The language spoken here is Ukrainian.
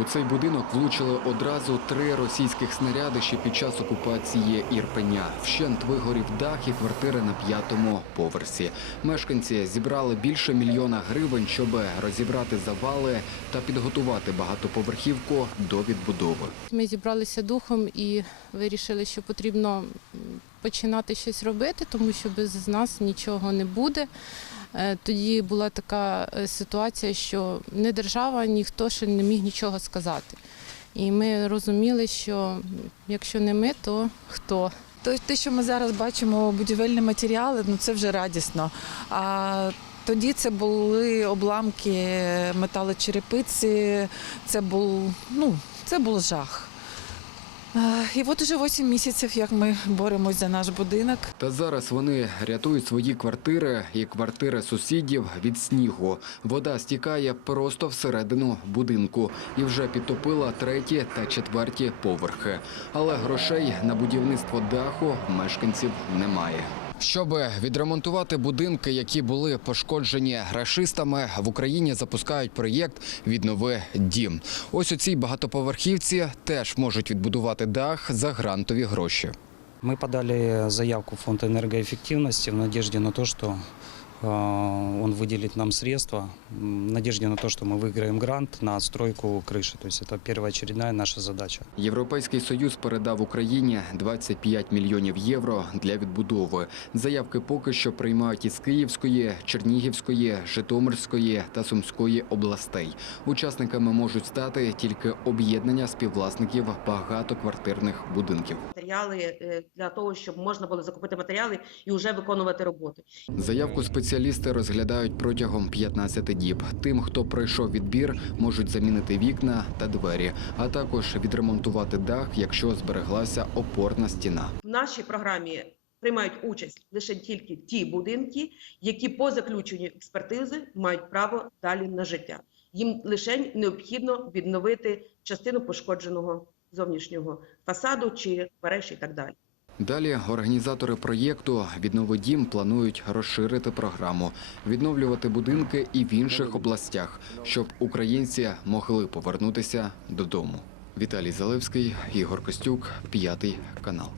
У цей будинок влучили одразу три російських снаряди ще під час окупації Ірпеня. Вщент вигорів дах і квартири на п'ятому поверсі. Мешканці зібрали більше мільйона гривень, щоб розібрати завали та підготувати багатоповерхівку до відбудови. Ми зібралися духом і вирішили, що потрібно починати щось робити, тому що без нас нічого не буде. Е, Тоді була така е, ситуація, що не держава, ніхто ще не міг нічого сказати. І ми розуміли, що якщо не ми, то хто? То те, що ми зараз бачимо будівельні матеріали, ну це вже радісно. А тоді це були обламки металочерепиці, це був ну це був жах. Е, І от уже 8 місяців, як ми боремось за наш будинок. Та зараз вони рятують свої квартири і квартири сусідів від снігу. Вода стікає просто всередину будинку і вже підтопила треті та четверті поверхи. Але грошей на будівництво даху мешканців немає. Щоб відремонтувати будинки, які були пошкоджені рашистами, в Україні запускають проєкт Віднови дім. Ось у цій багатоповерхівці теж можуть відбудувати дах за грантові гроші. Мы подали заявку в фонд энергоэффективности в надежде на то, что э, он выделит нам средства, м, в надежде на то, что мы выиграем грант на отстройку крыши. То есть это первоочередная наша задача. Європейський союз передав Україні 25 мільйонів євро для відбудови. Заявки поки що приймають із Київської, Чернігівської, Житомирської та Сумської областей. Учасниками можуть стати тільки об'єднання співвласників багатоквартирних будинків. матеріали е, для того, щоб можна було закупити матеріали і вже виконувати роботи. Заявку спеціалісти розглядають протягом 15 діб. Тим, хто пройшов відбір, можуть замінити вікна та двері, а також відремонтувати дах, якщо збереглася опорна стіна. В нашій програмі приймають участь лише тільки ті будинки, які по заключенню експертизи мають право далі на життя. Їм лише необхідно відновити частину пошкодженого зовнішнього фасаду чи мереж і так далі. Далі організатори проєкту «Віднови дім» планують розширити програму, відновлювати будинки і в інших областях, щоб українці могли повернутися додому. Віталій Залевський, Ігор Костюк, п'ятий канал.